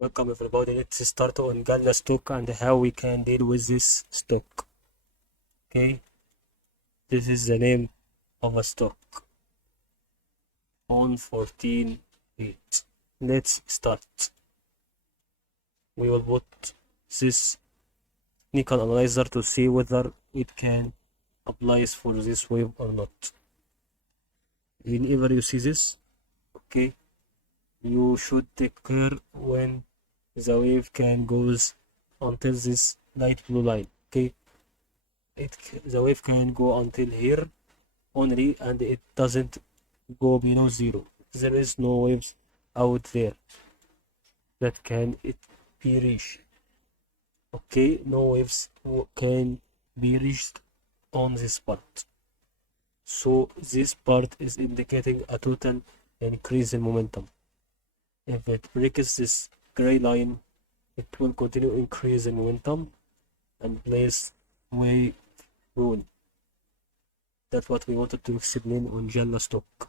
Welcome everybody. Let's start on GALA stock and how we can deal with this stock. Okay, this is the name of a stock on 14.8. Let's start. We will put this technical analyzer to see whether it can applies for this wave or not. Whenever you see this, okay, you should take care when the wave can goes until this light blue line. Okay, the wave can go until here only, and it doesn't go below zero. There is no waves out there that can it be reached. Okay, no waves can be reached on this part. So this part is indicating a total increase in momentum. If it breaks this gray line, it will continue increase in momentum and place wave rule. That's what we wanted to explain on GALA stock.